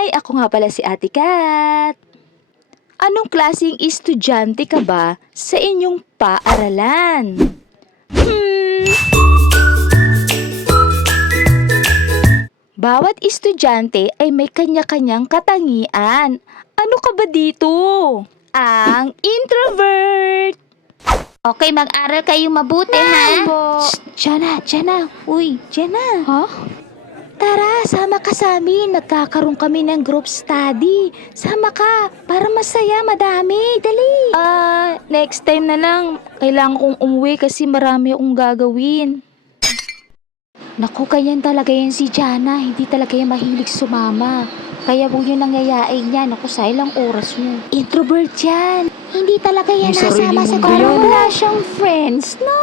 Hi! Ako nga pala si Ate Kat. Anong klaseng estudyante ka ba sa inyong paaralan? Bawat estudyante ay may kanya-kanyang katangian. Ano ka ba dito? Ang introvert! Okay, mag-aral kayong mabuti, ha? Diyan na. Uy, diyan na. Ha? Tara, sama ka sa amin. Nagkakaroon kami ng group study. Sama ka, para masaya, madami. Dali. Next time na lang. Kailangan kong umuwi kasi marami akong gagawin. Naku, ganyan talaga yan si Jana. Hindi talaga yan mahilig sumama. Kaya huwag nyo nangyayain yan. Naku, sa ilang oras nyo. Introvert yan. Hindi talaga yan May sarili nasama sa mundo group. yan. Wala siyang friends, no?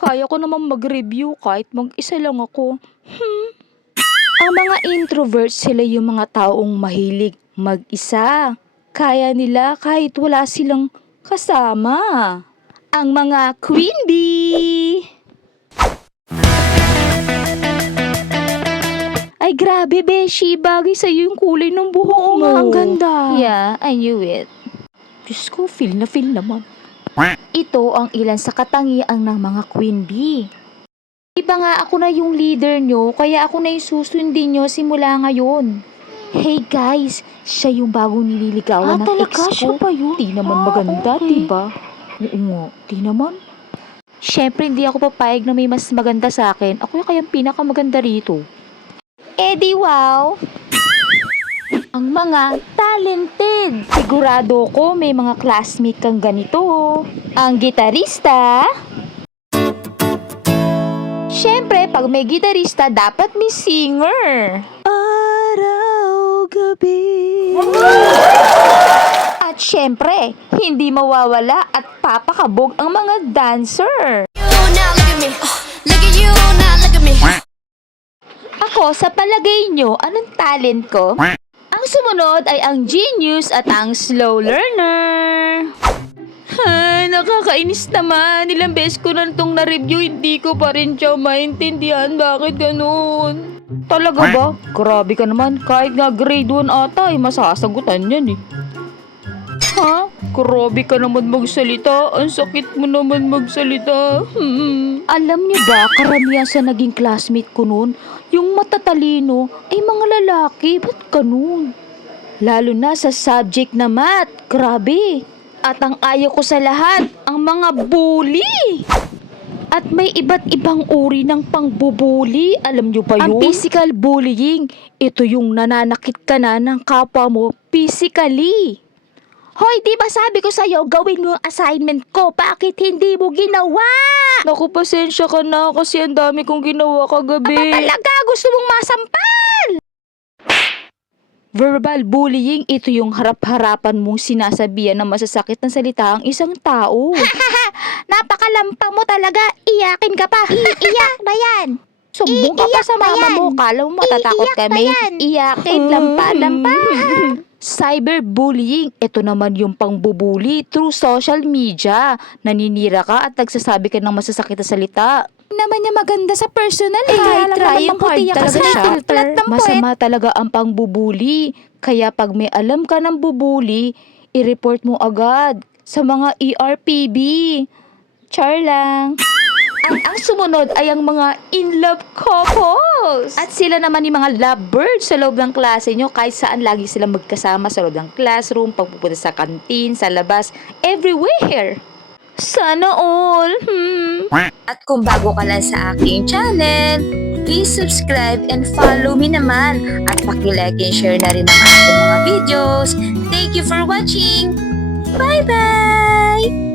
Kaya ko naman mag-review kahit mag-isa lang ako. Ang mga introverts, sila yung mga taong mahilig mag-isa. Kaya nila kahit wala silang kasama. Ang mga queen bee. Ay grabe, Beshi. Bagay sa'yo yung kulay ng buhok mo. Ang ganda. Yeah, I knew it. Diyos ko, feel naman. Ito ang ilan sa katangian ng mga queen bee. Iba nga ako na yung leader nyo, kaya ako na yung susundin nyo simula ngayon. Hey guys, siya yung bagong nililigawan ng ex ko. Siya pa yun? Di naman maganda, okay. diba? Oo nga, di naman. Siyempre, hindi ako papayag na may mas maganda sa akin. Ako yung kayang pinakamaganda rito. Eh di wow! Ang mga talented. Sigurado ko may mga classmate kang ganito. Ang gitarista. Siyempre, pag may gitarista, dapat may singer. Araw, gabi. At siyempre, hindi mawawala at papakabog ang mga dancer. Ako, sa palagay nyo, anong talent ko? Ang sumunod ay ang genius at ang slow learner. Ay, nakakainis naman. Ilang beses ko na itong na-review, hindi ko pa rin siya maintindihan. Bakit ganun? Talaga ba? Grabe ka naman. Kahit nga grade 1 ata, ay masasagutan yan eh. Ha? Grabe ka naman magsalita. Ang sakit mo naman magsalita. Alam niyo ba, karamihan sa naging classmate ko noon, yung matatalino ay mga lalaki. Ba't ganun? Lalo na sa subject na math. Grabe. At ang ayaw ko sa lahat, ang mga bully. At may iba't ibang uri ng pangbubuli. Alam niyo ba yun? Ang physical bullying, ito yung nananakit ka na ng kapwa mo physically. Hoy, di ba sabi ko sa'yo, gawin mo yung assignment ko. Bakit hindi mo ginawa? Naku, pasensya ka na kasi ang dami kong ginawa kagabi. Aba talaga, gusto mong masampal! Verbal bullying, ito yung harap-harapan mong sinasabihan ng masasakit na salita ang isang tao. Napakalamba mo talaga. Iyakin ka pa. Iyak na yan. Sumbong ka pa sa mama mo. Kala mo matatakot Iiyak kami. na yan. Iyakin, lampa. Cyberbullying, ito naman yung pangbubuli through social media. Naninira ka at nagsasabi ka ng masasakit na salita. Naman niya maganda sa personal. Trying hard talaga siya. Masama talaga ang pangbubuli. Kaya pag may alam ka ng bubuli, i-report mo agad sa mga ERPB. Char lang. Ang sumunod ay ang mga in-love couples. At sila naman yung mga lovebirds sa loob ng klase nyo. Kahit saan lagi sila magkasama sa loob ng classroom, pagpupunta sa kantin, sa labas, everywhere. Sana all. At kung bago ka lang sa aking channel, please subscribe and follow me naman. At paki-like and share na rin ang aking mga videos. Thank you for watching. Bye-bye!